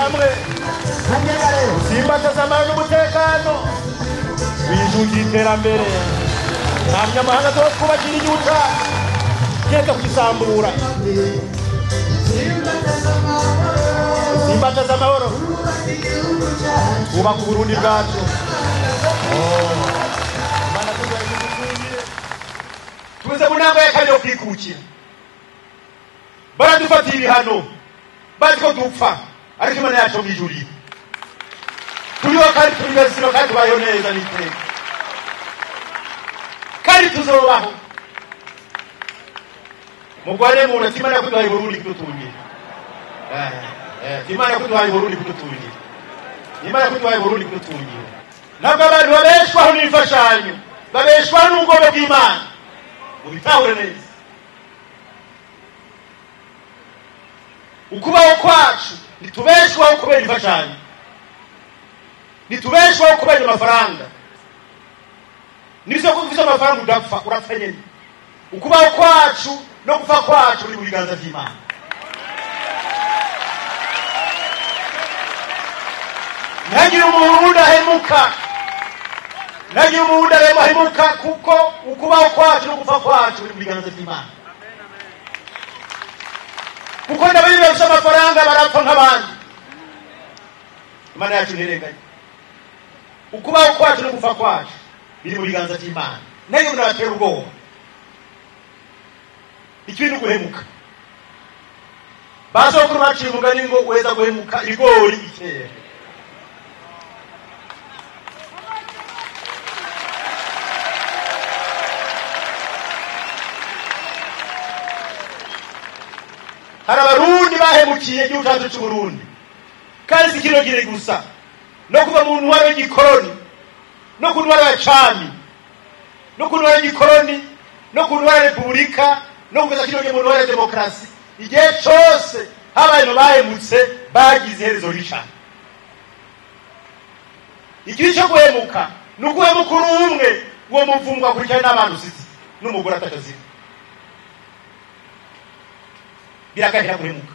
hamwe simbataza amahoro n'umutekano bijukiye iterambere nta munyamahanga zo kubakira igihugu cyacu genda kugisambura simbataza amahoro ubaka uburundi bwacu tuze mu nama y'akarere yo kwikukira baradufatiye ibihano bazi ko dupfa ariko Imana yacu mw'ijuru turiho kandi turi bazima kandi tubayeho neza n'iteka kandi tuzobaho mugwane mu ntoki Imana yakuduhaye Burundi kudutungira Imana yakuduhaye Burundi kudutungira Imana yakuduhaye Burundi kudutungira ntabwo abantu babeshwaho n'imfashanyo babeshwaho n'ubwoko bw'Imana mubitahure neza ukubaho kwacu nitubeshwaho kubera imfashanyo nitubeshwaho kubera amafaranga nibyo kuvisa amafaranga udapfa urapfa nyene ukubaho kwacu no gupfa kwacu biri mu biganza by'Imana ntagire umuntu ahemuka ntagire umuntu ahemuka kuko ukubaho kwacu no gupfa kwacu biri mu biganza by'Imana kuko ndabiri bafite amafaranga barapfa nk'abandi Imana yacu ntirenganye ukubaho kwacu no gupfa kwacu biri mu biganza by'Imana nayo natera ubwoba ikintu guhemuka bazokuru baciye umugani ngo weza guhemuka ibigori ikera hari abarundi bahemukiye igihugu cyacu cy'Uburundi kandi si kino gire gusa no kuva mu ntwaro y'igikoroni no ku ntwaro ya cami no ku ntwaro y'igikoroni no ku ntwaro ya repubulika no kugeza kino gihe mu ntwaro ya demokarasi igihe cyose habaye bahemutse bagize iherezo rica igihe cyo guhemuka ni uguhemuka uri umwe uwo muvumwa akurikirana n'abantu usize n'umugore atajazira birakahira guhemuka